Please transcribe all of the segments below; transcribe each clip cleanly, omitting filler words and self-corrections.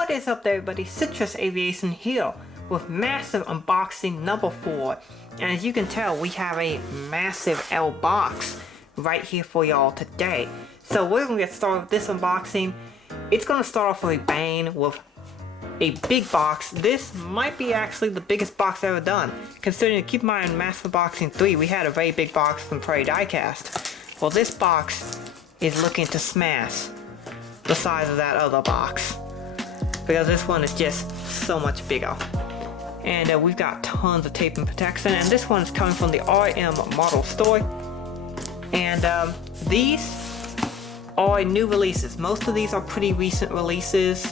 What is up there, everybody? Citrus Aviation here with massive unboxing number 4. And as you can tell, we have a massive L box right here for y'all today. So we're gonna get started with this unboxing. It's gonna start off with a bang with a big box. This might be actually the biggest box I've ever done. Considering, keep in mind, Massive Unboxing 3, we had a very big box from Prairie Diecast. Well, this box is looking to smash the size of that other box, because this one is just so much bigger. And we've got tons of tape and protection, and this one is coming from the RM model store. And these are new releases. Most of these are pretty recent releases.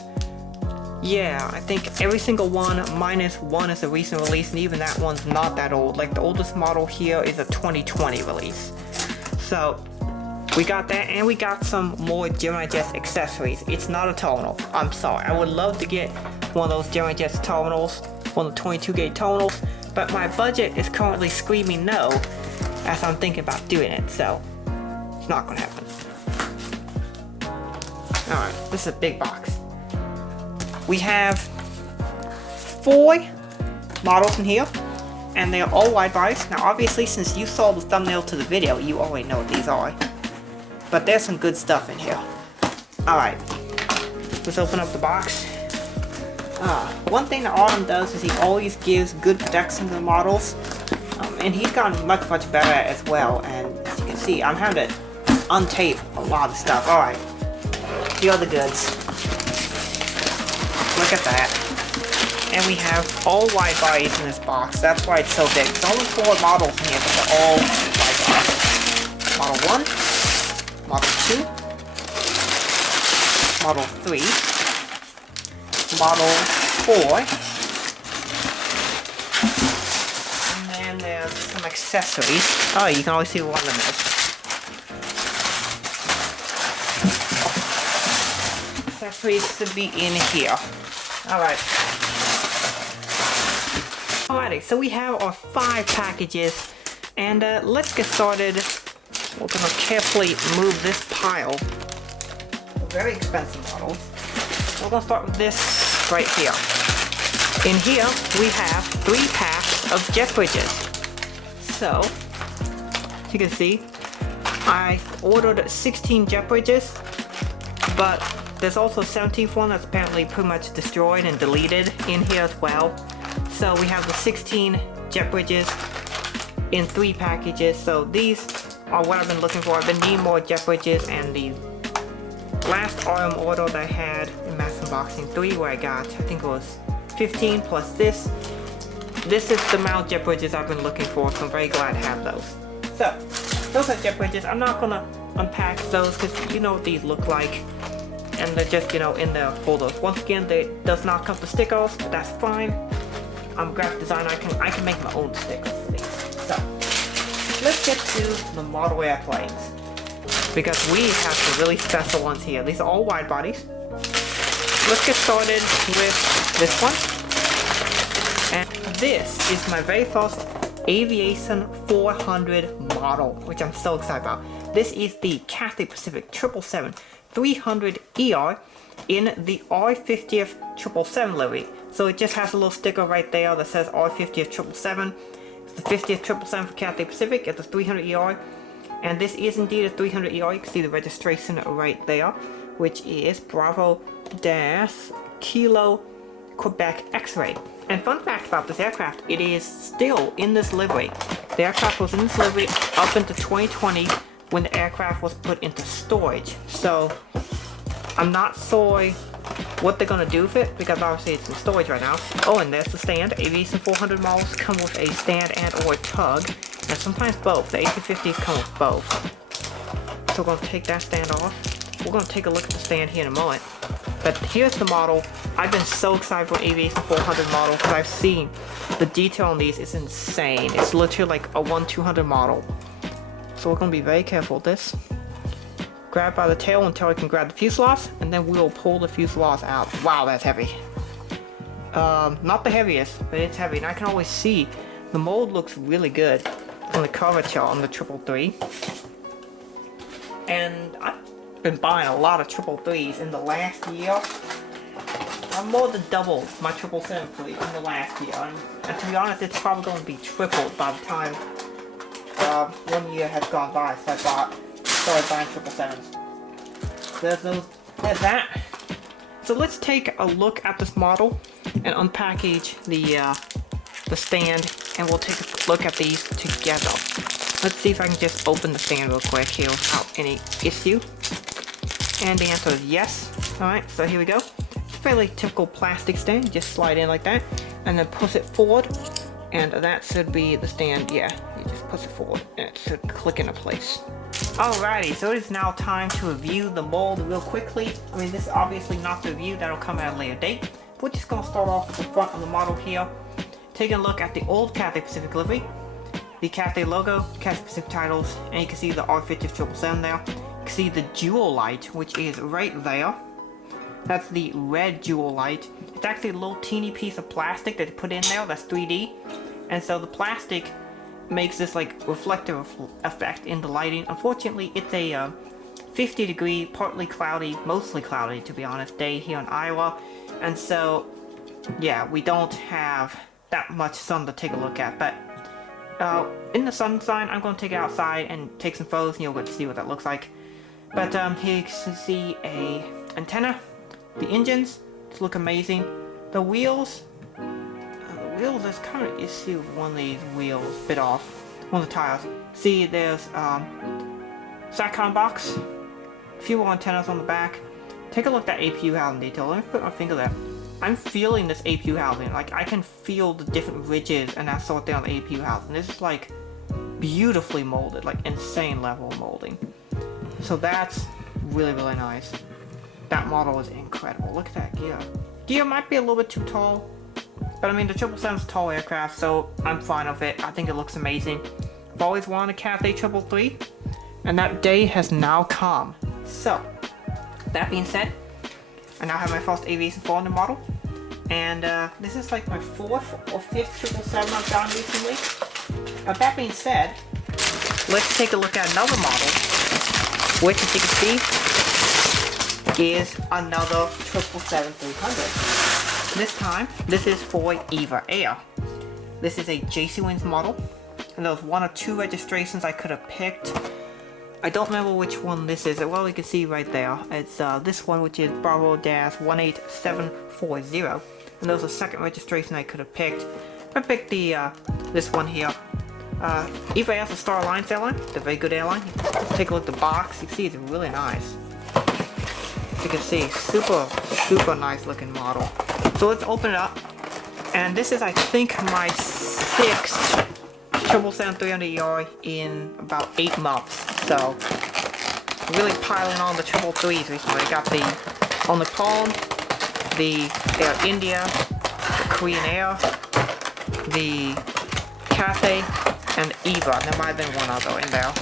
Yeah, I think every single one minus one is a recent release, and even that one's not that old. Like the oldest model here is a 2020 release. So we got that, and we got some more Gemini Jets accessories. It's not a terminal. I'm sorry. I would love to get one of those Gemini Jets terminals, one of the 22 gauge terminals, but my budget is currently screaming no as I'm thinking about doing it, so it's not gonna happen. Alright, this is a big box. We have 4 models in here, and they are all wide bodies. Now obviously, since you saw the thumbnail to the video, you already know what these are. But there's some good stuff in here. Alright, let's open up the box. One thing that RM does is he always gives good protection to the models. And he's gotten much better at it as well. And as you can see, I'm having to untape a lot of stuff. Alright, here are the goods. Look at that. And we have all wide bodies in this box. That's why it's so big. There's only 4 models in here, but they're all wide bodies. Model 1. Model 2, Model 3, Model 4, and then there's some accessories. Oh, you can always see one of them is. Accessories to be in here. Alright. Alrighty, so we have our 5 packages, and let's get started. We're going to carefully move this pile of very expensive models. We're going to start with this right here. In here, we have 3 packs of jet bridges. So, as you can see, I ordered 16 jet bridges, but there's also a 17th one that's apparently pretty much destroyed and deleted in here as well. So we have the 16 jet bridges in 3 packages. So these are what I've been looking for. I've been needing more jet bridges, and the last RM order that I had in Massive Unboxing 3, where I got, I think it was 15 plus this. This is the amount of jet bridges I've been looking for, so I'm very glad to have those. So, those are jet bridges. I'm not gonna unpack those because you know what these look like. And they're just, you know, in the folders. Once again, they does not come with stickers, but that's fine. I'm a graphic designer, I can make my own stickers for these. So, let's get to the model airplanes, because we have some really special ones here. These are all wide bodies. Let's get started with this one. And this is my very first Aviation 400 model, which I'm so excited about. This is the Cathay Pacific 777-300ER in the R50th 777 livery. So it just has a little sticker right there that says R50th 777. The 50th 777 for Cathay Pacific at the 300ER, and this is indeed a 300ER. You can see the registration right there, which is Bravo Dash Kilo Quebec X-ray. And fun fact about this aircraft, it is still in this livery. The aircraft was in this livery up into 2020 when the aircraft was put into storage. So I'm not sure what they're gonna do with it, because obviously it's in storage right now. Oh, and there's the stand. Aviation 400 models come with a stand and or a tug, and sometimes both. The A350s come with both. So we're gonna take that stand off. We're gonna take a look at the stand here in a moment. But here's the model. I've been so excited for Aviation 400 model because I've seen the detail on these is insane. It's literally like a 1/200 model. So we're gonna be very careful with this. Grab by the tail until I can grab the fuselage, and then we'll pull the fuselage out. Wow, that's heavy. Not the heaviest, but it's heavy, and I can always see the mold looks really good on the curvature on the 333. And I've been buying a lot of 333s in the last year. I more than doubled my 777 fleet in the last year, and to be honest, it's probably going to be tripled by the time 1 year has gone by. So I started buying 777s. There's that. So let's take a look at this model and unpackage the stand, and we'll take a look at these together. Let's see if I can just open the stand real quick here without any issue. And the answer is yes. Alright, so here we go. It's a fairly typical plastic stand. You just slide in like that and then push it forward. And that should be the stand. Yeah, you just push it forward and it should click into place. Alrighty, so it is now time to review the mold real quickly. I mean, this is obviously not the review, that'll come at a later date. We're just going to start off with the front of the model here. Taking a look at the old Cathay Pacific livery. The Cathay logo, Cathay Pacific titles, and you can see the R50 777 there. You can see the jewel light, which is right there. That's the red jewel light. It's actually a little teeny piece of plastic that they put in there that's 3D. And so the plastic makes this like reflective effect in the lighting. Unfortunately, it's a 50-degree, partly cloudy, mostly cloudy to be honest, day here in Iowa. And so, yeah, we don't have that much sun to take a look at. But in the sunshine, I'm going to take it outside and take some photos and you'll get to see what that looks like. But here you can see a antenna, the engines look amazing. The wheels, there's kind of an issue with one of these wheels bit off, one of the tires. See, there's SATCOM box, a few more antennas on the back. Take a look at that APU housing detail. Let me put my finger there. I'm feeling this APU housing, like I can feel the different ridges and that sort of thing on the APU housing. This is like beautifully molded, like insane level of molding. So that's really, really nice. That model is incredible. Look at that gear. Gear might be a little bit too tall, but I mean the 777's a tall aircraft, so I'm fine with it. I think it looks amazing. I've always wanted a Cathay 333, and that day has now come. So, that being said, I now have my first Aviation 400 model, and this is like my 4th or 5th 777 I've done recently. Now that being said, let's take a look at another model, which as you can see, is another 777-300. This time, this is for Eva Air. This is a JC Wings model, and there was 1 or 2 registrations I could have picked. I don't remember which one this is. Well, you can see right there. It's this one, which is Bravo-18740. And there was a second registration I could have picked. I picked the this one here. Eva Air is a Star Alliance airline. It's a very good airline. Take a look at the box. You can see it's really nice. You can see super nice looking model. So let's open it up. And this is, I think, my 6th 777-300ER in about 8 months. So, really piling on the 333s recently. I got the Omicron, the Air India, the Korean Air, the Cathay, and Eva. There might have been one other in there.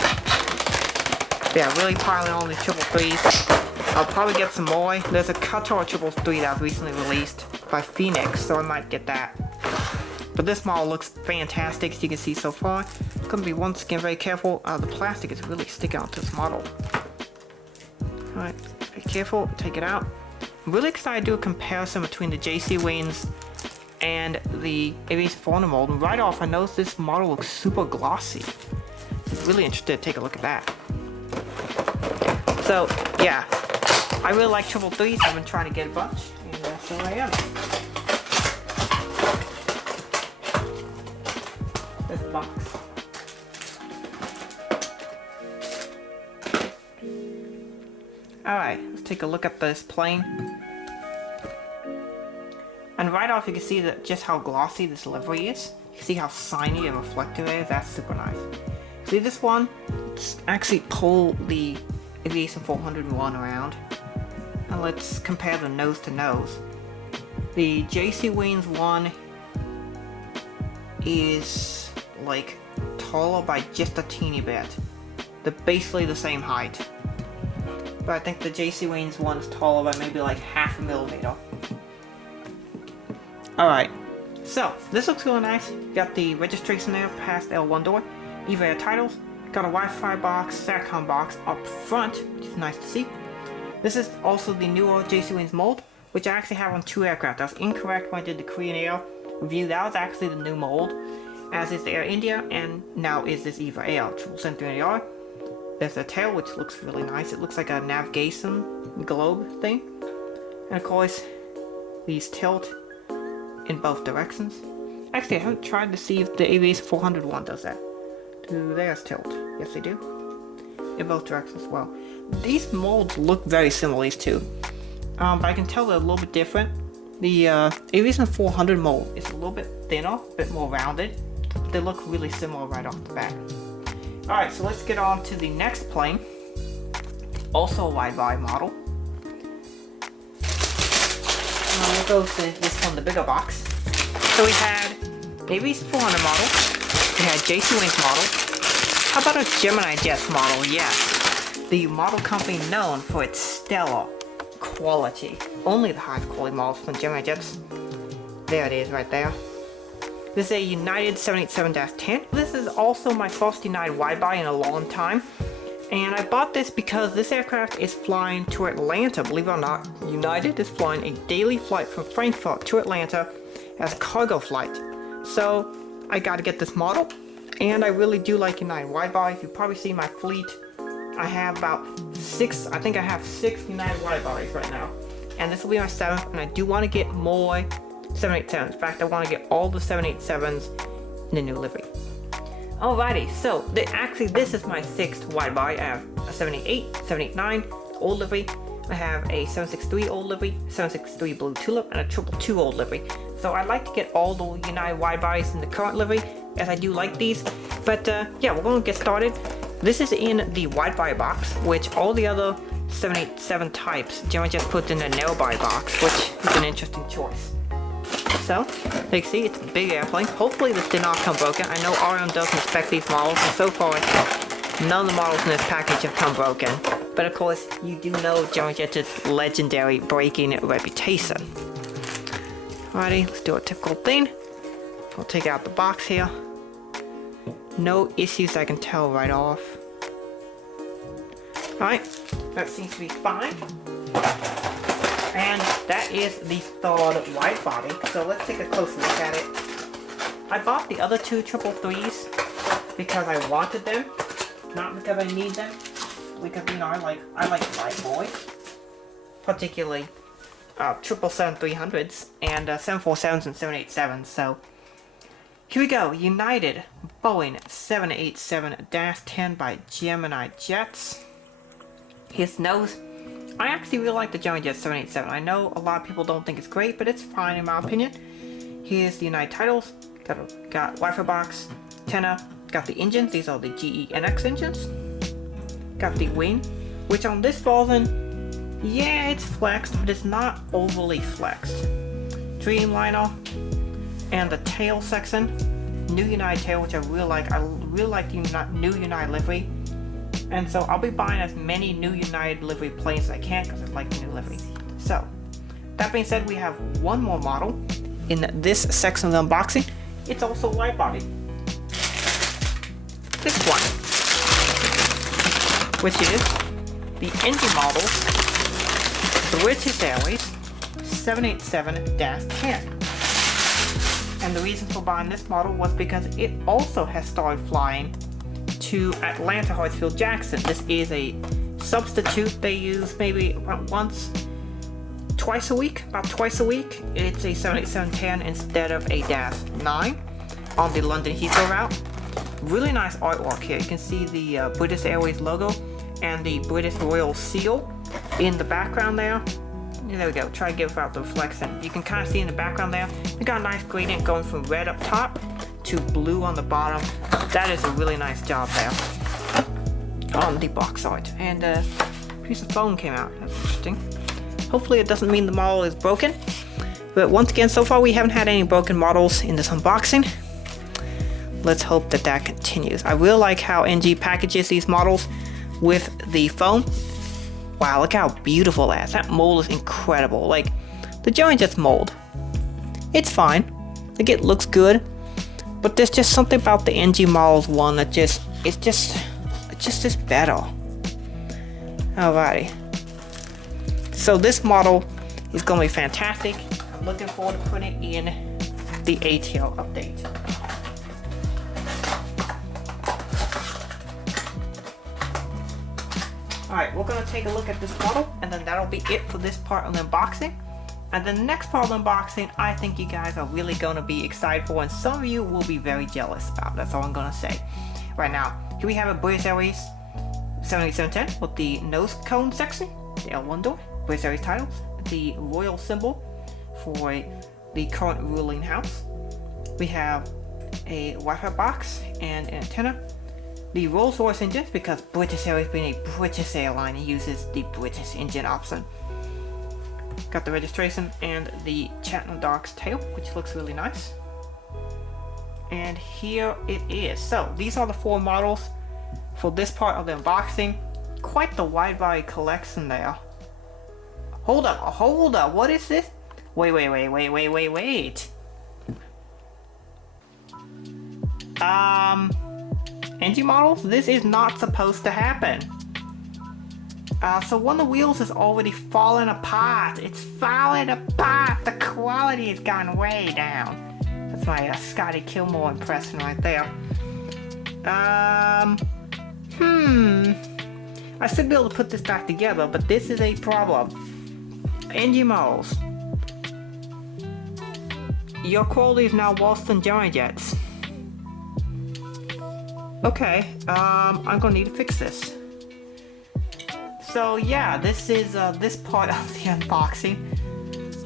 Yeah, really piling on the 333s. I'll probably get some more. There's a Qatar 333 that was recently released by Phoenix, so I might get that. But this model looks fantastic, as you can see so far. Gonna be once again very careful. The plastic is really sticking out to this model. Alright, be careful, take it out. I'm really excited to do a comparison between the JC Wings and the Aviation 400 mold. And right off, I noticed this model looks super glossy. I'm really interested to take a look at that. So, yeah. I really like 333s. I've been trying to get a bunch, and so I am. This box. Alright, let's take a look at this plane. And right off you can see that just how glossy this livery is. You can see how shiny and reflective it is. That's super nice. See this one? Let's actually pull the Aviation 401 around. And let's compare the nose to nose. The JC Wings one is like taller by just a teeny bit. They're basically the same height. But I think the JC Wings one is taller by maybe like ½ a millimeter. Alright, so this looks really nice. Got the registration there past L1 door. Eva Air titles. Got a Wi-Fi box, SATCOM box up front, which is nice to see. This is also the newer JC Wings mold. which I actually have on 2 aircraft. I was incorrect when I did the Korean Air review. That was actually the new mold, as is the Air India, and now is this Eva Air 777-300R. There's a tail, which looks really nice. It looks like a navigation globe thing. And of course, these tilt in both directions. Actually, I haven't tried to see if the Aviation 400 one does that. Do theirs tilt? Yes, they do. In both directions as well. These molds look very similar, these two. But I can tell they're a little bit different. The Aviation 400 mold is a little bit thinner, a bit more rounded. But they look really similar right off the bat. Alright, so let's get on to the next plane. Also a wide-body model. We'll go with this one, the bigger box. So we had Aviation 400 model. We had JC Wings model. How about a Gemini Jets model? Yes. The model company known for its stellar quality. Only the highest quality models from Gemini Jets. There it is right there. This is a United 787-10. This is also my first United widebody in a long time. And I bought this because this aircraft is flying to Atlanta. Believe it or not, United is flying a daily flight from Frankfurt to Atlanta as a cargo flight. So I got to get this model. And I really do like United widebodies. You probably see my fleet. I have about 6, I think I have 6 United widebodies right now. And this will be my 7th, and I do want to get more 787s. In fact, I want to get all the 787s in the new livery. Alrighty, so actually this is my 6th widebody. I have a 788, 789 old livery. I have a 763 old livery, 763 blue tulip, and a 222 old livery. So I'd like to get all the United widebodies in the current livery, as I do like these. But yeah, we're going to get started. This is in the widebody box, which all the other 787 types Gemini just put in a narrow body box, which is an interesting choice. So, you can see it's a big airplane. Hopefully this did not come broken. I know RM does inspect these models, and so far none of the models in this package have come broken. But of course, you do know Gemini Jets' legendary breaking reputation. Alrighty, let's do a typical thing. We'll take out the box here. No issues I can tell right off. Alright, that seems to be fine. And that is the 3rd widebody. So let's take a closer look at it. I bought the other 2 333s because I wanted them, not because I need them. Because, you know, I like light boys, particularly 777-300s and 747s and 787s. So here we go. United Boeing 787-10 by Gemini Jets. His nose. I actually really like the Gemini Jet 787. I know a lot of people don't think it's great, but it's fine in my opinion. Here's the United titles. Got Wi-Fi box, antenna. Got the engines. These are the GE NX engines. Got the wing, which on this version, yeah, it's flexed, but it's not overly flexed. Dreamliner, and the tail section, new United tail, which I really like. I really like the new United livery. And so I'll be buying as many new United livery planes as I can because I like the new livery. So, that being said, we have one more model in this section of the unboxing. It's also wide body. This one, which is the NG model, British Airways 787-10. And the reason for buying this model was because it also has started flying to Atlanta Hartsfield Jackson. This is a substitute they use maybe about twice a week. It's a 787-10 instead of a -9 on the London Heathrow route. Really nice artwork here. You can see the British Airways logo and the British Royal Seal in the background there. There we go. Try to give out the reflection. You can kind of see in the background there. We got a nice gradient going from red up top to blue on the bottom. That is a really nice job there on the box art. And a piece of foam came out. That's interesting. Hopefully it doesn't mean the model is broken. But once again, so far we haven't had any broken models in this unboxing. Let's hope that that continues. I really like how NG packages these models with the foam. Wow, look how beautiful that is. That mold is incredible. Like, the Gemini Jets mold, it's fine. Like, it looks good. But there's just something about the NG models one that just is better. Alrighty. So this model It's gonna be fantastic. I'm looking forward to putting it in the ATL update. Alright, we're gonna take a look at this model, and then that'll be it for this part of the unboxing. And the next part of the unboxing, I think you guys are really gonna be excited for, and some of you will be very jealous about. That's all I'm gonna say. Right now, here we have a British Airways 7710 with the nose cone section, the L1 door, British Airways titles, the royal symbol for the current ruling house. We have a Wi-Fi box and an antenna. The Rolls-Royce engines, because British Airways being a British airline, it uses the British engine option. Got the registration and the Chatham Docks tail, which looks really nice. And here it is. So these are the 4 models for this part of the unboxing. Quite the wide-body collection there. Hold up, what is this? Wait. NG models, this is not supposed to happen. So one of the wheels is already falling apart. It's falling apart. The quality has gone way down. That's my Scotty Kilmore impression right there. I should be able to put this back together, but this is a problem. NG models, your quality is now worse than Johnny Jets. Okay, I'm gonna need to fix this. So yeah, this is this part of the unboxing.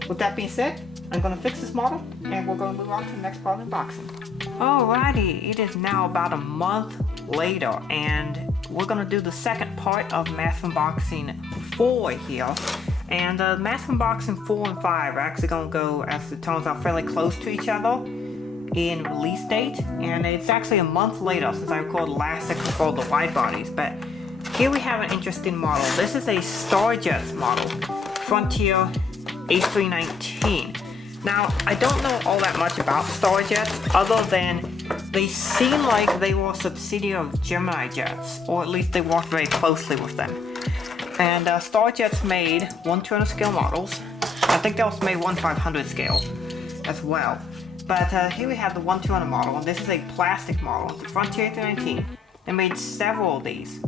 With that being said, I'm gonna fix this model, and we're gonna move on to the next part of the unboxing. Alrighty, it is now about a month later, and we're gonna do the second part of Mass Unboxing 4 here. And Mass Unboxing 4 and 5 are actually gonna go, as it turns out, fairly close to each other in release date, and it's actually a month later since I recorded last section for the wide bodies. But here we have an interesting model. This is a Starjet model, Frontier A319. Now, I don't know all that much about Starjets, other than they seem like they were a subsidiary of Gemini Jets, or at least they worked very closely with them. And Starjets made 1/200 scale models. I think they also made 1/500 scale as well. But here we have the 1/200 model, and this is a plastic model, the Frontier A319. They made several of these,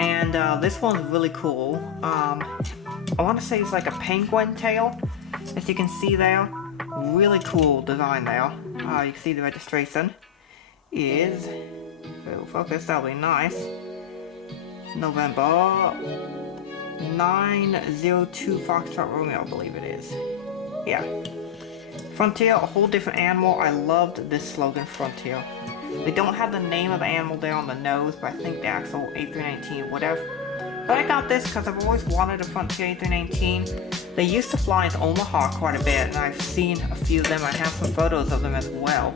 and this one's really cool. I want to say it's like a penguin tail, as you can see there. Really cool design there. You can see the registration is, if it'll focus, that'll be nice, November 902 Foxtrot Romeo, I believe it is. Yeah. Frontier, a whole different animal. I loved this slogan, Frontier. They don't have the name of the animal there on the nose, but I think the actual A319 would have. But I got this because I've always wanted a Frontier A319. They used to fly into Omaha quite a bit, and I've seen a few of them. I have some photos of them as well.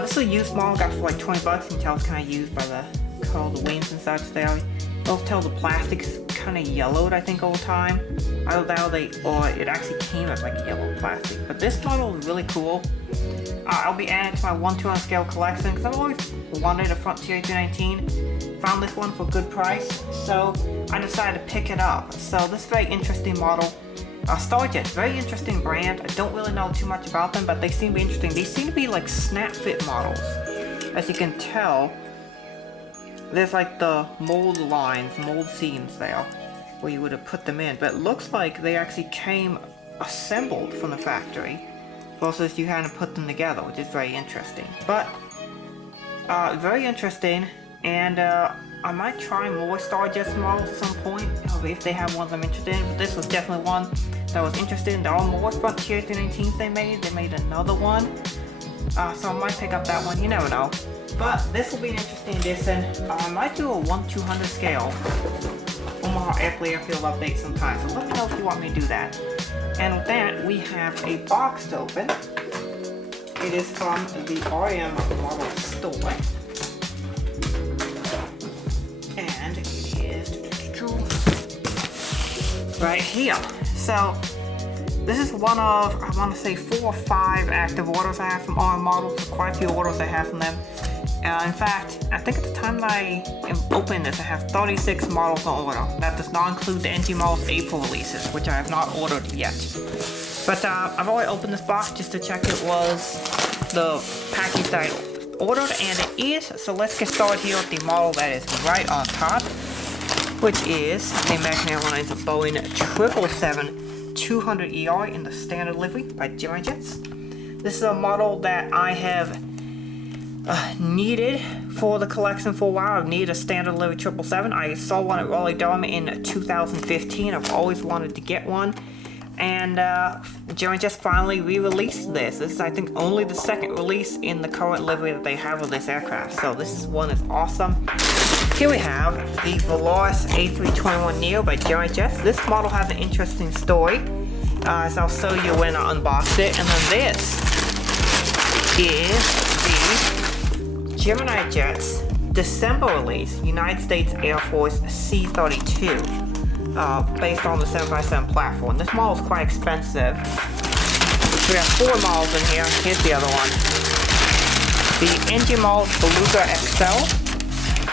This is a used model, got for like 20 bucks. You can tell it's kind of used by the color of the wings and such there. You also tell the plastic's kind of yellowed, I think, over time. Either that or it actually came as like yellow plastic. But this model is really cool. I'll be adding it to my 1/200 scale collection because I've always wanted a Frontier A319. Found this one for a good price, so I decided to pick it up. So this very interesting model. Starjet, very interesting brand. I don't really know too much about them, but they seem to be interesting. They seem to be like snap fit models. As you can tell, there's like the mold lines, mold seams there, where you would have put them in. But it looks like they actually came assembled from the factory, versus you had to put them together, which is very interesting. But, very interesting, and I might try more Starjet models at some point, if they have ones I'm interested in. But this was definitely one that I was interested in. There are more Frontier 319s they made another one. So I might pick up that one, you never know. But this will be an interesting edition. I might do a 1/200 scale Omaha Airfield update sometime, so let me know if you want me to do that. And with that, we have a box to open. It is from the RM model store. And it is right here. So this is one of, I want to say, 4 or 5 active orders I have from RM models. Quite a few orders I have from them. In fact, I think at the time that I am opening this, I have 36 models on order. That does not include the NG models April releases, which I have not ordered yet. But I've already opened this box just to check it was the package that I ordered, and it is. So let's get started here with the model that is right on top, which is the American Airlines Boeing 777-200ER in the standard livery by Gemini Jets. This is a model that I have needed for the collection for a while. I've needed a standard livery 777. I saw one at Raleigh Durham in 2015. I've always wanted to get one, and Gemini just finally re-released this. This is, I think, only the second release in the current livery that they have of this aircraft. So this one is awesome. Here we have the Volaris A321neo by Gemini Jets. This model has an interesting story, as I'll show you when I unbox it. And then this is the Gemini Jets December release, United States Air Force C-32, based on the 757 platform. This model is quite expensive. We have 4 models in here. Here's the other one. The engine model Beluga XL.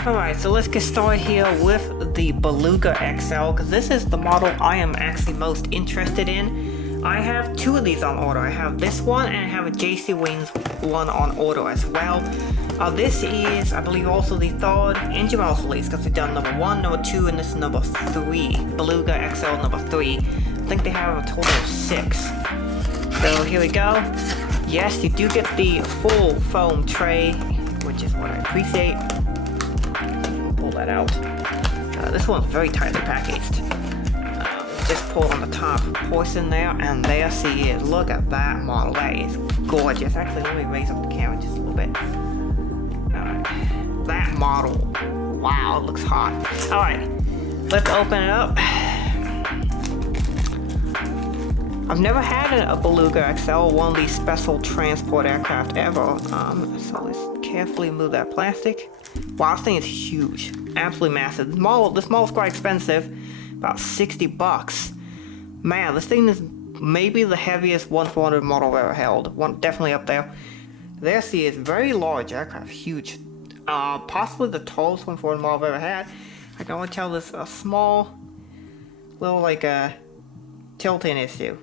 Alright, so let's get started here with the Beluga XL, because this is the model I am actually most interested in. I have 2 of these on order. I have this one, and I have a JC Wings one on order as well. This is, I believe, also the 3rd engine model release, because they've done number 1, number 2, and this is number 3. Beluga XL number 3. I think they have a total of 6. So here we go. Yes, you do get the full foam tray, which is what I appreciate. Pull that out. This one's very tightly packaged. Just pull on the top portion there, and there she is. Look at that model. That is gorgeous. Actually, let me raise up the camera just a little bit. That model. Wow, it looks hot. Alright, let's open it up. I've never had a Beluga XL, one of these special transport aircraft ever. So let's carefully move that plastic. Wow, this thing is huge. Absolutely massive. This model is quite expensive. About $60. Man, this thing is maybe the heaviest 1400 model I've ever held. One definitely up there. There she is. Very large aircraft. Huge. Possibly the tallest 1400 model I've ever had. I can only tell this a small little like tilting issue.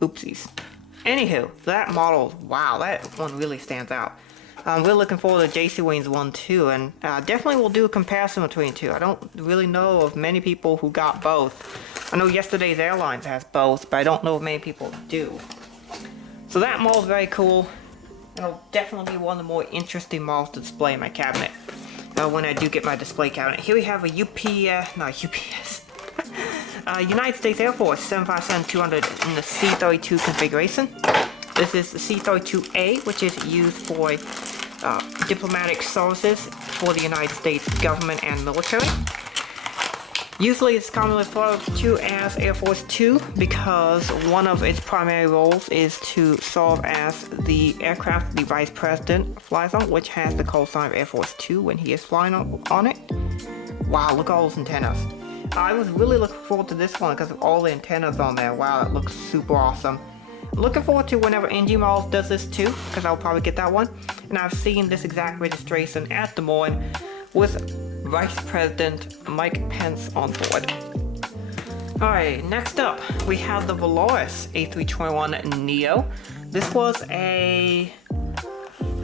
Oopsies. Anywho, that model, wow, that one really stands out. We're looking forward to JC Wings one too, and definitely we'll do a comparison between the two. I don't really know of many people who got both. I know Yesterday's Airlines has both, but I don't know if many people do. So that model is very cool. It'll definitely be one of the more interesting models to display in my cabinet when I do get my display cabinet. Here we have a United States Air Force 757-200 in the C-32 configuration. This is the C-32A, which is used for diplomatic services for the United States government and military. Usually it's commonly referred to as Air Force 2 because one of its primary roles is to serve as the aircraft the Vice President flies on, which has the call sign of Air Force 2 when he is flying on it. Wow, look at all those antennas. I was really looking forward to this one because of all the antennas on there. Wow, that looks super awesome. Looking forward to whenever NG Models does this too, because I'll probably get that one. And I've seen this exact registration at Des Moines with Vice President Mike Pence on board. Alright, next up we have the Volaris A321neo. This was I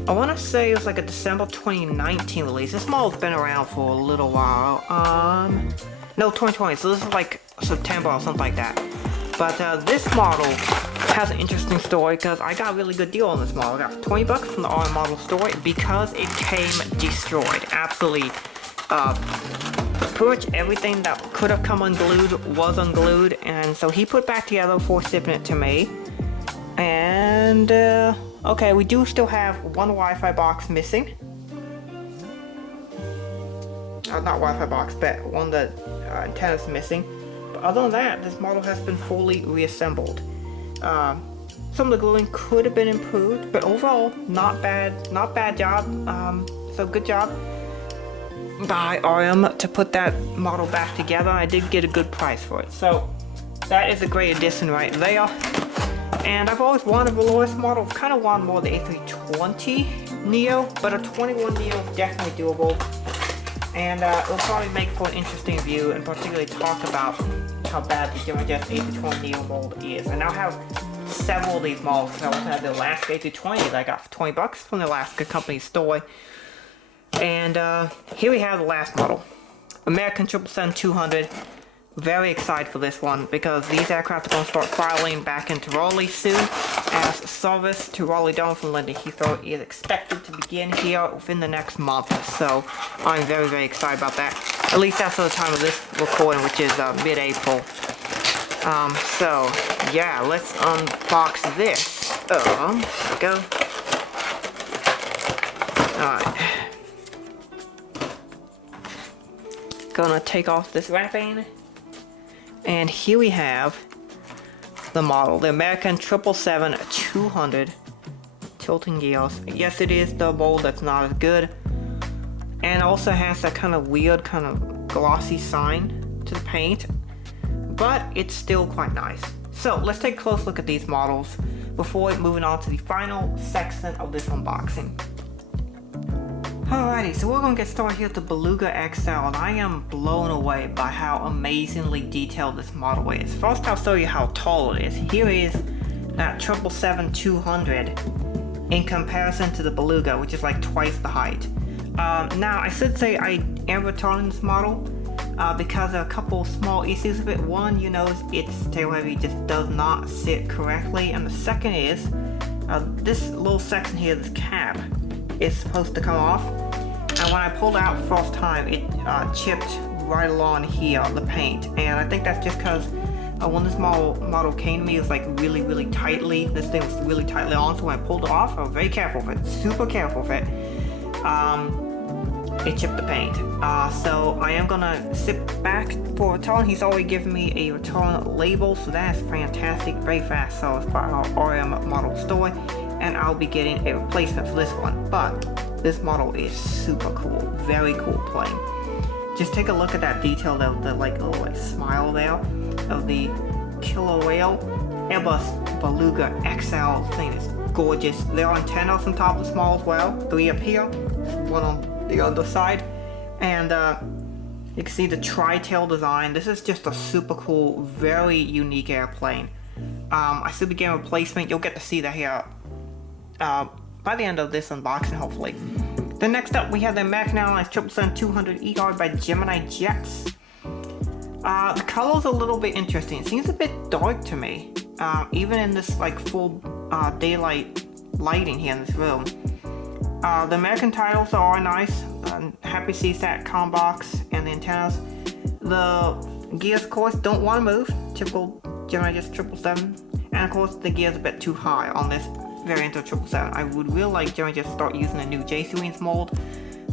want to say it was like a December 2019 release. This model's been around for a little while. No, 2020, so this is like September or something like that. But this model has an interesting story because I got a really good deal on this model. I got $20 from the RM model store because it came destroyed. Absolutely. Pretty much everything that could have come unglued was unglued, and so he put back together before shipping it to me. And okay, we do still have one Wi-Fi box missing. Not Wi-Fi box, but one of the antennas missing. But other than that, this model has been fully reassembled. Some of the gluing could have been improved, but overall, not bad job. So good job by RM to put that model back together. I did get a good price for it, so that is a great addition right there. And I've always wanted a Volaris model. Kind of wanted more of the A320 Neo, but a 21 Neo is definitely doable. And it'll probably make for an interesting review, and particularly talk about how bad the GeoJet A320 Neo mold is. And I'll have several of these models. I also have the Alaska A320 that I got for 20 bucks from the Alaska company store. And here we have the last model, American 777-200. Very excited for this one because these aircraft are going to start filing back into Raleigh soon, as service to Raleigh-Durham from London Heathrow is expected to begin here within the next month. So I'm very, very excited about that. At least that's the time of this recording, which is mid-April. So yeah, let's unbox this. There we go. Alright. Gonna take off this wrapping. And here we have the model, the American 777-200 tilting gears. Yes, it is the mold that's not as good, and also has that kind of weird, kind of glossy sign to the paint, but it's still quite nice. So let's take a close look at these models before moving on to the final section of this unboxing. Alrighty, so we're going to get started here with the Beluga XL, and I am blown away by how amazingly detailed this model is. First, I'll show you how tall it is. Here is that 777-200 in comparison to the Beluga, which is like twice the height. Now, I should say I am returning this model because there are a couple small issues with it. One, you notice its tail heavy just does not sit correctly, and the second is this little section here, this cap, is supposed to come off, and when I pulled it out first time, it chipped right along here, the paint, and I think that's just because when this model came to me, it was like really tightly, this thing was really tightly on, so when I pulled it off, I was very careful with it, super careful with it. It chipped the paint. So I am gonna sit back for return. He's already given me a return label, so that's fantastic, very fast. So it's by our RM model store, and I'll be getting a replacement for this one. But this model is super cool, very cool plane. Just take a look at that detail of the little smile there of the killer whale. Airbus Beluga XL thing is gorgeous. There are antennas on top of the small as well. 3 up here, 1 on the other side, and you can see the tri-tail design. This is just a super cool, very unique airplane. I should be getting a replacement. You'll get to see that here by the end of this unboxing, hopefully. Then next up, we have the American Airlines 777-200ER by Gemini Jets. The color's a little bit interesting. It seems a bit dark to me, even in this like full daylight lighting here in this room. The American titles are nice. Happy CSAT comm box and the antennas. The gears, of course, don't want to move. Typical Gemini Jets 777. And of course, the gear's a bit too high on this variant of 777. I would really like Gemini Jets to start using the new J-Series mold,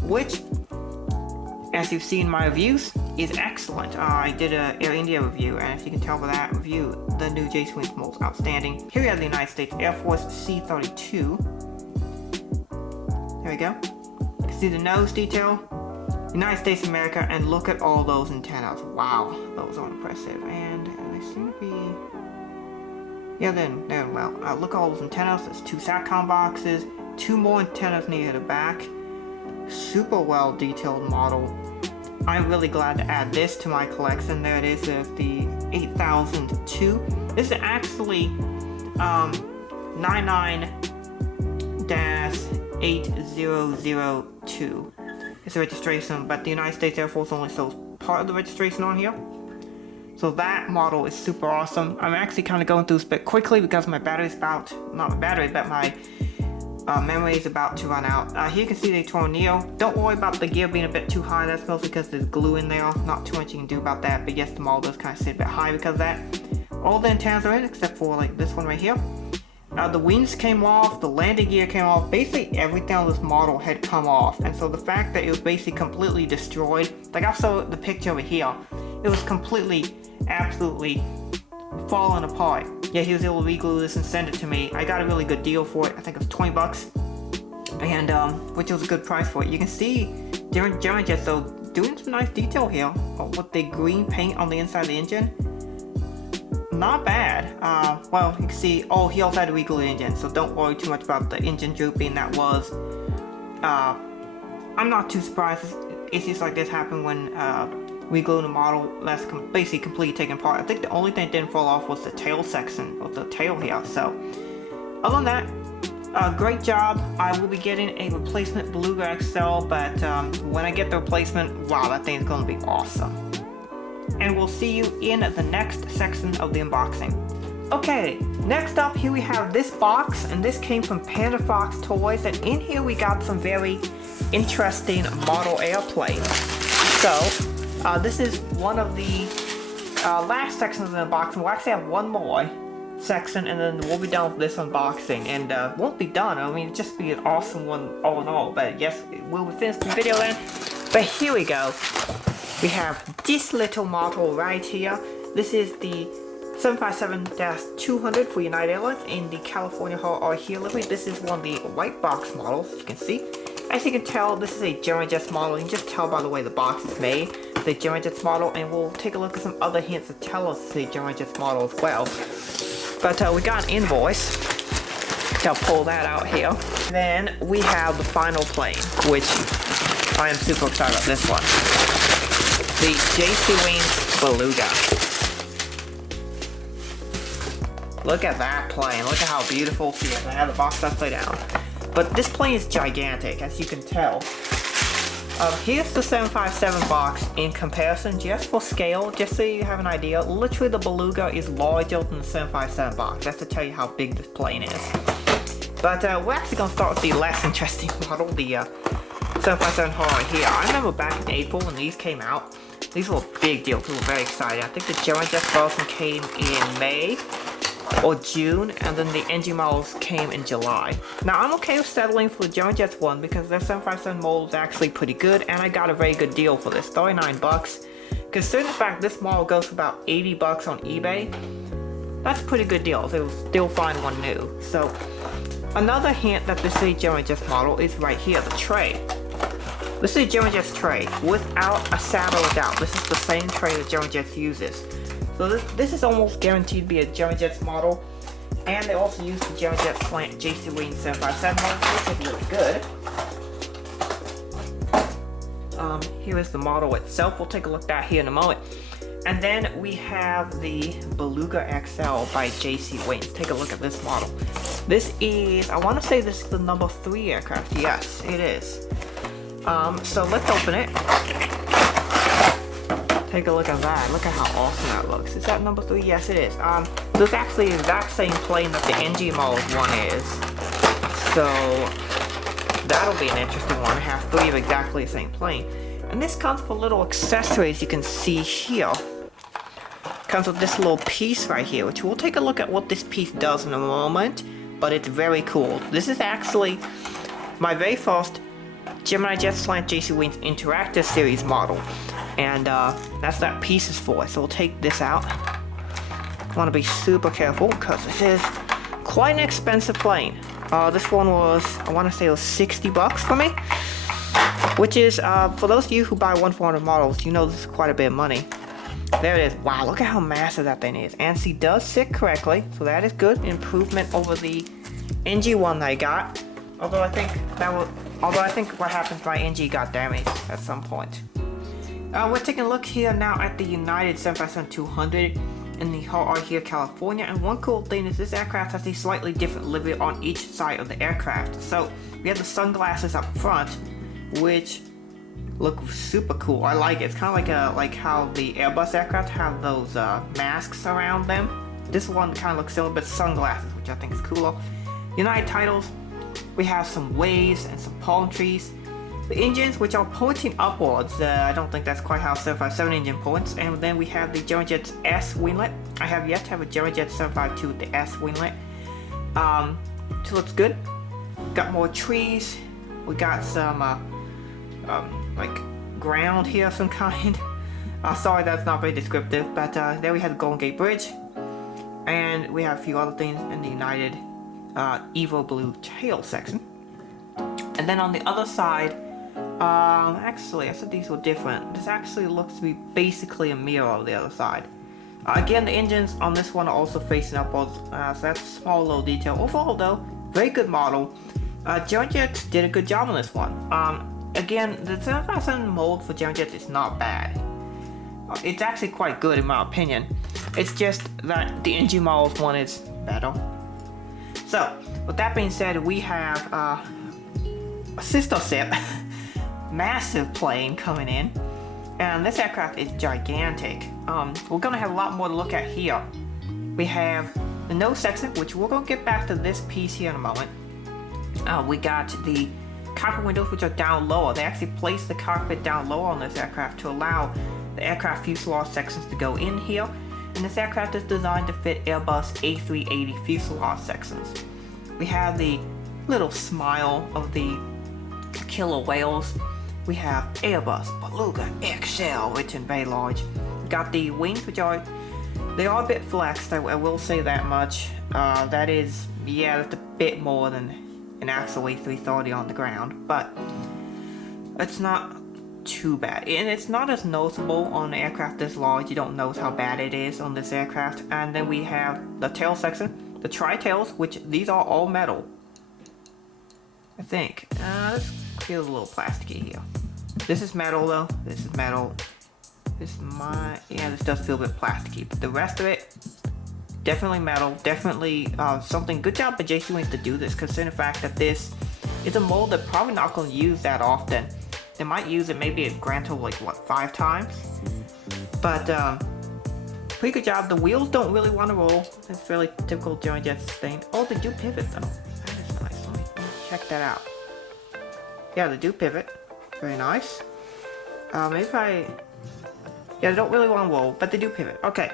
which, as you've seen in my reviews, is excellent. I did an Air India review, and as you can tell by that review, the new J-Series mold is outstanding. Here we have the United States Air Force C-32. There we go. You can see the nose detail, United States of America, and look at all those antennas. Wow, those are impressive. And they seem to be, yeah, they're doing well. Look at all those antennas. There's 2 SATCOM boxes, 2 more antennas near the back. Super well detailed model. I'm really glad to add this to my collection. There it is, there's the 8002. This is actually 99-8002. It's the registration, but the United States Air Force only shows part of the registration on here. So that model is super awesome. I'm actually kind of going through this a bit quickly because my battery's about, not my battery, but my memory is about to run out. Here you can see the Tornado. Don't worry about the gear being a bit too high. That's mostly because there's glue in there. Not too much you can do about that, but yes, the model does kind of sit a bit high because of that. All the antennas are in except for like this one right here. The wings came off, the landing gear came off, basically everything on this model had come off, and so the fact that it was basically completely destroyed, like I saw the picture over here, it was completely, absolutely falling apart. Yeah, he was able to re-glue this and send it to me. I got a really good deal for it. I think it was 20 bucks, and which was a good price for it. You can see Gemini Jets though doing some nice detail here with the green paint on the inside of the engine. Not bad. Well, you can see, oh, he also had to re-glue the engine, so don't worry too much about the engine drooping. That was I'm not too surprised. Issues like this happen when we glue the model that's basically completely taken apart. I think the only thing that didn't fall off was the tail section of the tail here. So other than that, great job. I will be getting a replacement Beluga XL, but when I get the replacement, wow, that thing is going to be awesome. And we'll see you in the next section of the unboxing. Okay, next up here we have this box, and this came from Panda Fox Toys, and in here we got some very interesting model airplanes. So this is one of the last sections of the unboxing. We'll actually have one more section, and then we'll be done with this unboxing, and won't be done. I mean, it'll just be an awesome one all in all, but yes, we'll finish the video then. But here we go. We have this little model right here. This is the 757-200 for United Airlines in the California Hall here livery. This is one of the white box models, you can see. As you can tell, this is a German Jets model. You can just tell by the way the box is made, the German Jets model, and we'll take a look at some other hints that tell us it's a German Jets model as well. But we got an invoice. I'll pull that out here. Then we have the final plane, which I am super excited about this one. The JC Wings Beluga. Look at that plane. Look at how beautiful it is. I have the box upside down. But this plane is gigantic, as you can tell. Here's the 757 box in comparison, just for scale, just so you have an idea. Literally, the Beluga is larger than the 757 box. That's to tell you how big this plane is. But we're actually going to start with the less interesting model, the 757 right here. I remember back in April when these came out. These were a big deal. People were very excited. I think the German Jets version came in May or June, and then the NG models came in July. Now I'm okay with settling for the German Jets one because their 757 model is actually pretty good, and I got a very good deal for this, 39 bucks. Considering the fact this model goes for about 80 bucks on eBay, that's a pretty good deal. They will still find one new. So another hint that this is a German Jets model is right here, the tray. This is a German Jets tray without a shadow of doubt. This is the same tray that German Jets uses. So this is almost guaranteed to be a German Jets model, and they also use the German Jets slant JC Wing 757 model, which is really good. Here is the model itself. We'll take a look at that here in a moment. And then we have the Beluga XL by JC Wings. Take a look at this model. This is, I want to say this is the number 3 aircraft. Yes, it is. So let's open it. Take a look at that. Look at how awesome that looks. Is that number 3? Yes, it is. This is actually the exact same plane that the NG model one is. So that'll be an interesting one. I have 3 of exactly the same plane. And this comes with little accessories you can see here. Comes with this little piece right here, which we'll take a look at what this piece does in a moment. But it's very cool. This is actually my very first Gemini Jet Slant JC Wings Interactive Series model. And that's that piece is for. So we'll take this out. Want to be super careful because this is quite an expensive plane. This one was, I want to say it was 60 bucks for me. Which is, for those of you who buy 1-400 models, you know this is quite a bit of money. There it is. Wow, look at how massive that thing is. And she does sit correctly, so that is good. Improvement over the NG one that I got. Although I think what happened, my NG got damaged at some point. We're taking a look here now at the United 757-200 in the Hall here, California. And one cool thing is this aircraft has a slightly different livery on each side of the aircraft. So we have the sunglasses up front, which look super cool. I like it. It's kind of like how the Airbus aircraft have those masks around them. This one kind of looks similar, but sunglasses, which I think is cooler. United titles, we have some waves and some palm trees. The engines, which are pointing upwards, I don't think that's quite how 757 engine points. And then we have the German Jets S winglet. I have yet to have a German Jet 752 with the S winglet. So looks good. Got more trees. We got some like ground here of some kind. Sorry, that's not very descriptive. But there we have the Golden Gate Bridge, and we have a few other things in the United Evo Blue tail section. And then on the other side. Actually, I said these were different. This actually looks to be basically a mirror of the other side. Again, the engines on this one are also facing upwards, so that's a small little detail. Overall though, very good model. German Jets did a good job on this one. Again, the 7000 mold for German Jets is not bad. It's actually quite good in my opinion. It's just that the NG Models one is better. So, with that being said, we have a sister ship, massive plane coming in, and this aircraft is gigantic. We're gonna have a lot more to look at here. We have the nose section, which we're gonna get back to this piece here in a moment. We got the cockpit windows, which are down lower. They actually placed the cockpit down lower on this aircraft to allow the aircraft fuselage sections to go in here. And this aircraft is designed to fit Airbus A380 fuselage sections. We have the little smile of the killer whales. We have Airbus Beluga XL, which is very large. We got the wings, which are a bit flexed. I will say that much. That is, yeah, that's a bit more than an actual A330 on the ground, but it's not too bad, and it's not as noticeable on an aircraft this large. You don't notice how bad it is on this aircraft. And then we have the tail section, the tri-tails, which these are all metal, I think. This feels a little plasticky here. This is metal though. This is metal. This does feel a bit plasticky, but the rest of it, definitely metal, definitely something. Good job by JC Wings to do this, considering the fact that this is a mold they're probably not going to use that often. They might use it maybe at Grand Tour like what, 5 times? But pretty good job. The wheels don't really want to roll. It's fairly typical German Jets thing. Oh, they do pivot though. That is nice. Let me check that out. Yeah, they do pivot. Very nice. Yeah, they don't really want to roll, but they do pivot. Okay.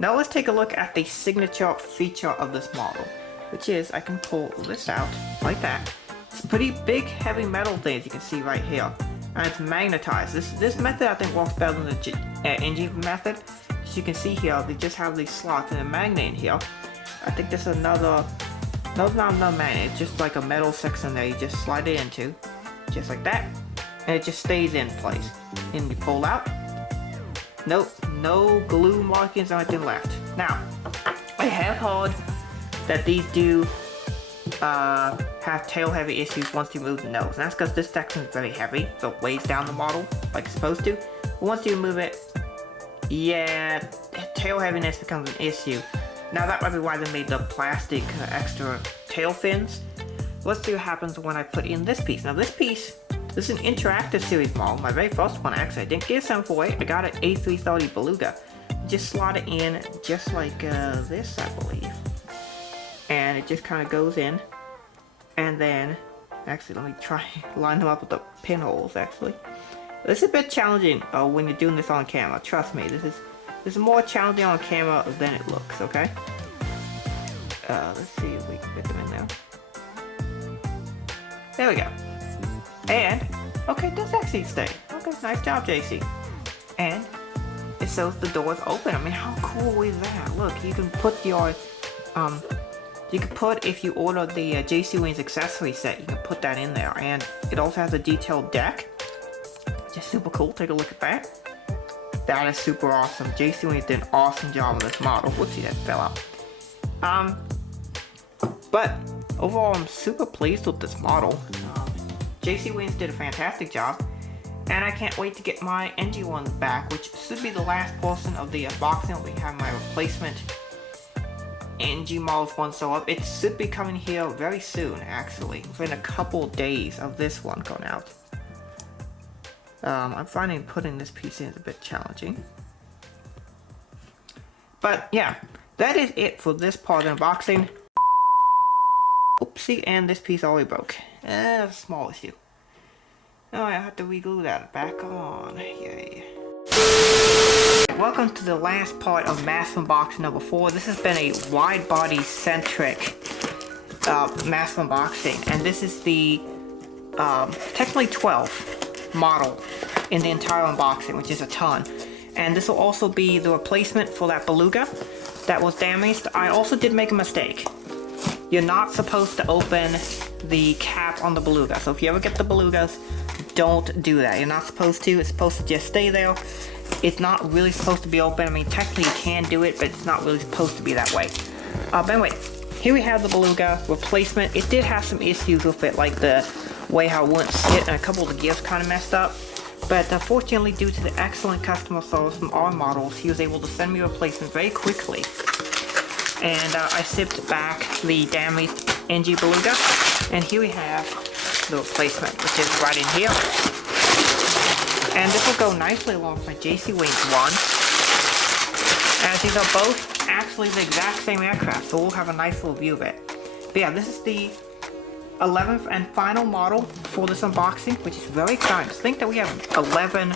Now let's take a look at the signature feature of this model, which is I can pull this out like that. It's a pretty big, heavy metal thing, as you can see right here, and it's magnetized. This method I think works better than the engine method. As you can see here, they just have these slots and a magnet in here. I think this is another. No, it's not another magnet. It's just like a metal section there. You just slide it into, just like that, and it just stays in place. And you pull out. Nope, no glue markings or anything left. Now, I have heard that these do have tail heavy issues once you move the nose. And that's because this section is very heavy, so it weighs down the model like it's supposed to. But once you move it, yeah, tail heaviness becomes an issue. Now that might be why they made the plastic extra tail fins. Let's see what happens when I put in this piece. Now this piece, this is an interactive series model, my very first one actually. I didn't get a 748, I got an A330 Beluga. Just slot it in just like this, I believe. And it just kind of goes in. And then, actually let me try line them up with the pinholes actually. This is a bit challenging when you're doing this on camera, trust me. This is more challenging on camera than it looks, okay? Let's see if we can fit them in there. There we go. And, okay, it does actually stay. Okay, nice job, JC. And it shows the doors open. I mean, how cool is that? Look, you can put your, if you order the JC Wings accessory set, you can put that in there. And it also has a detailed deck. Just super cool. Take a look at that. That is super awesome. JC Wings did an awesome job on this model. Whoopsie, that fell out. But overall, I'm super pleased with this model. JC Wings did a fantastic job, and I can't wait to get my NG ones back, which should be the last portion of the unboxing. We have my replacement NG models one so up. It should be coming here very soon, actually, within a couple days of this one going out. I'm finding putting this piece in is a bit challenging. But yeah, that is it for this part of the unboxing. Oopsie, and this piece already broke. Small issue. Oh, I have to re-glue that back on. Yay. Welcome to the last part of massive unboxing number 4. This has been a wide body centric massive unboxing, and this is the technically 12th model in the entire unboxing, which is a ton. And this will also be the replacement for that Beluga that was damaged. I also did make a mistake. You're not supposed to open the cap on the Beluga. So if you ever get the Belugas, don't do that. You're not supposed to. It's supposed to just stay there. It's not really supposed to be open. I mean, technically you can do it, but it's not really supposed to be that way. But anyway, here we have the Beluga replacement. It did have some issues with it, like the way how it wouldn't sit and a couple of the gears kind of messed up. But fortunately, due to the excellent customer service from our models, he was able to send me a replacement very quickly. And I shipped back the damaged NG Beluga. And here we have the replacement, which is right in here. And this will go nicely along with my JC Wings one. As these are both actually the exact same aircraft, so we'll have a nice little view of it. But yeah, this is the 11th and final model for this unboxing, which is very exciting. Just think that we have 11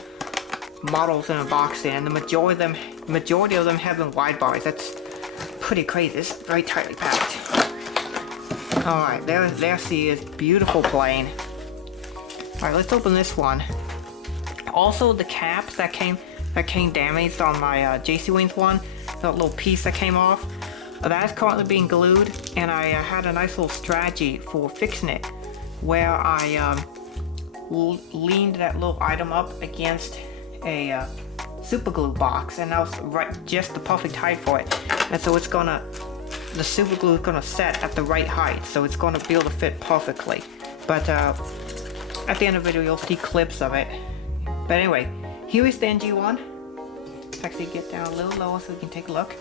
models in unboxing, and the majority of them have been wide bodies. That's pretty crazy. It's very tightly packed. Alright, there she is. Beautiful plane. Alright, let's open this one. Also, the caps that came damaged on my JC Wings one, that little piece that came off, that is currently being glued, and I had a nice little strategy for fixing it, where I leaned that little item up against a super glue box, and that was just the perfect height for it. And so the super glue is gonna set at the right height, so it's gonna be able to fit perfectly. But at the end of the video, you'll see clips of it. But anyway, here is the NG one. Let's actually get down a little lower so we can take a look.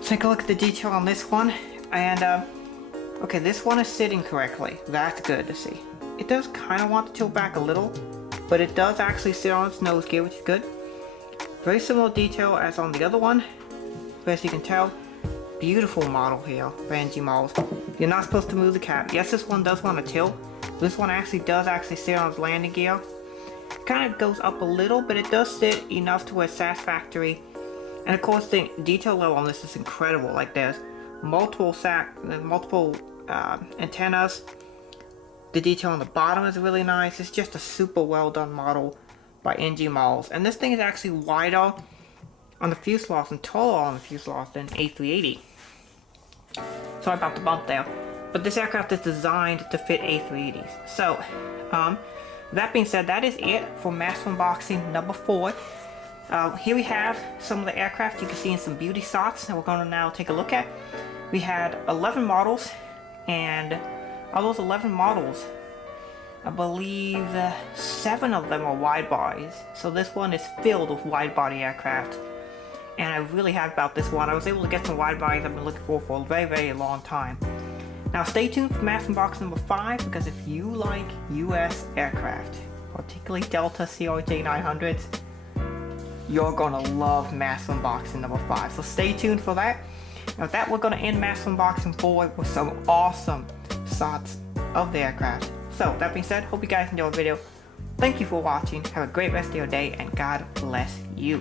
Take a look at the detail on this one, and okay, this one is sitting correctly. That's good to see. It does kind of want to tilt back a little, but it does actually sit on its nose gear, which is good. Very similar detail as on the other one, but as you can tell, beautiful model here for NG models. You're not supposed to move the cap. Yes, this one does want to tilt. This one does actually sit on its landing gear. It kind of goes up a little, but it does sit enough to where it's satisfactory. And of course, the detail level on this is incredible. Like, there's multiple antennas. The detail on the bottom is really nice. It's just a super well done model by NG models. And this thing is actually wider on the fuselage and taller on the fuselage than A380. Sorry about the bump there. But this aircraft is designed to fit A380s. So, that being said, that is it for mass unboxing number 4. Here we have some of the aircraft you can see in some beauty shots that we're going to now take a look at. We had 11 models, and of those 11 models, I believe 7 of them are wide bodies. So this one is filled with wide body aircraft, and I'm really happy about this one. I was able to get some wide bodies I've been looking for a very, very long time. Now stay tuned for mass unboxing number 5, because if you like US aircraft, particularly Delta CRJ900s, you're gonna love mass unboxing number 5. So stay tuned for that. And with that, we're gonna end mass unboxing 4 with some awesome shots of the aircraft. So that being said, hope you guys enjoyed the video. Thank you for watching. Have a great rest of your day, and God bless you.